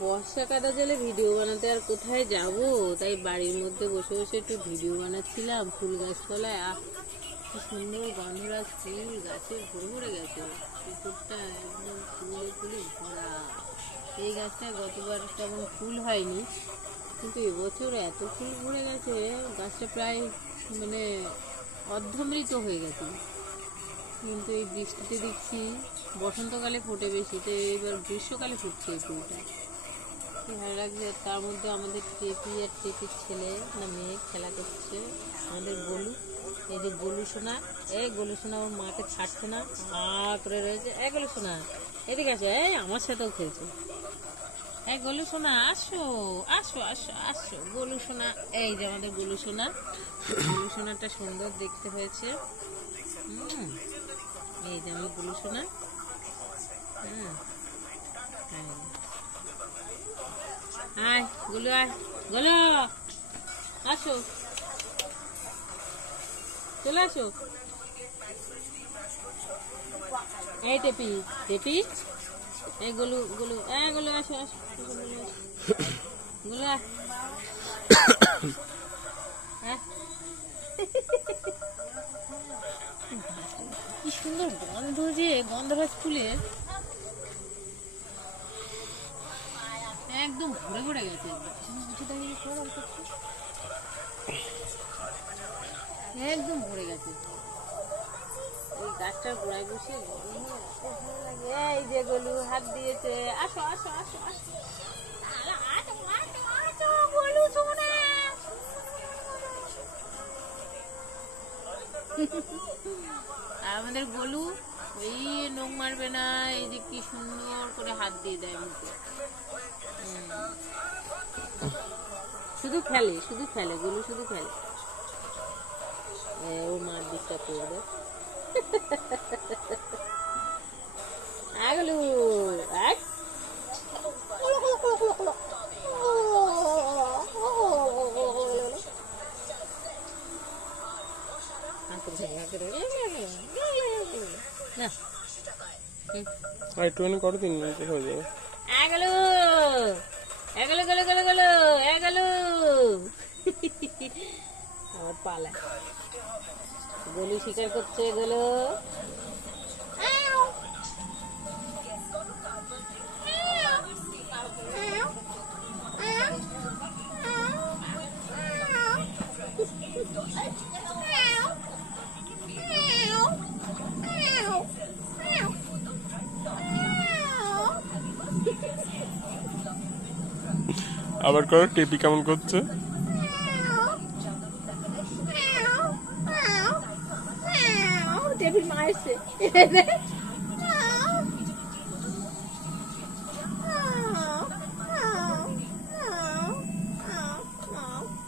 বর্ষাকালে জলে ভিডিও বানাতে আর কোথায় যাব, তাই বাড়ির মধ্যে বসে বসে একটু ভিডিও বানাচ্ছিলাম ফুল গাছতলায়। কি সুন্দর গন্ধরাজ ফুল গাছে ভরে ভরে গেছে, পুকুরটা একদম ফুলে ফুলে ভরা। এই গাছটায় গতবার তেমন ফুল হয়নি, কিন্তু এবছর এত ফুল ভরে গেছে, গাছটা প্রায় মানে অর্ধমৃত হয়ে গেছে। কিন্তু এই বৃষ্টিতে দেখছি বসন্তকালে ফোটে বেশি, তো এবার গ্রীষ্মকালে ফুটছে এই ফুলটা, ভালো লাগছে। তার মধ্যে আমাদের টেপি আর টেপির ছেলে না মেয়ে খেলা করছে, আমাদের গোলু। এই যে গোলু সোনা, এই গোলু সোনা ওর মাকে ছাড়ছে না, করে রয়েছে। এই গোলু সোনা এদিকে আসো, এই আমার সাথেও খেলছে। এই গোলু সোনা আসো আসো আসো আসো, গোলু সোনা। এই যে আমাদের গোলু সোনা, গোলু সোনাটা সুন্দর দেখতে হয়েছে। এই যে আমার গোলু সোনা। আয় গোলু, আয় গোলু, আসো, চলে আসো। এই টেপি টেপি, এই গোলু গোলু, এই গোলু আসো আসো, গোলু কি সুন্দর গন্ধ, যে গন্ধরাজ ফুলের একদম ভরে ভরে গেছে, একদম ভরে গেছে। এই গাছটার গোড়ায় বসে এই যে গোলু হাত দিয়েছে, আসো আসো আসো আসো, আমাদের গোলু ওই নোং মারবে না, এই যে কি সুন্দর করে হাত দিয়ে দেয় মুখে। শুধু খেলে শুধু খেলে, গোলু শুধু খেলে। ও মার দিকটা করবে। গোলু একটুখানি করো, 3 মিনিটে হয়ে যাবে। আমার পালা গোলু শিকার করছে, গোলু আবার করো, টেপি কেমন করছে। টেপির মা এসছে,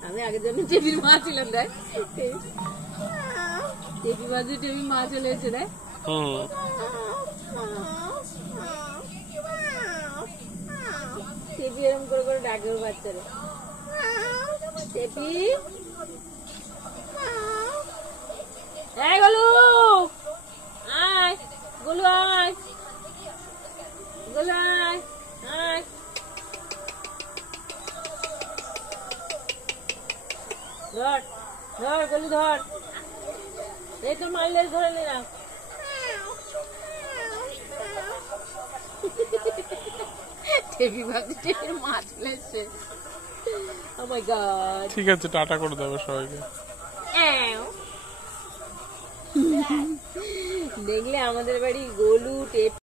আমি আগের জন্য টেপির মা ছিলাম, দেখ টেপি বাজে টেপির মা চলে এসে, দেখ টেপি এরকম করে করে ডাকে ওর বাচ্চারা। টেপি এই গোলু আয়, গোলু আয়, গোলু আয় আয়, ধর ধর গোলু ধর, এই তো মারলে ধরে নিলাম। টেপি ভাবছি টেপির মা চলে এসছে। ও মাই গড, ঠিক আছে, টাটা করে দেবো সবাইকে। দেখলে আমাদের বাড়ি গোলু টেপি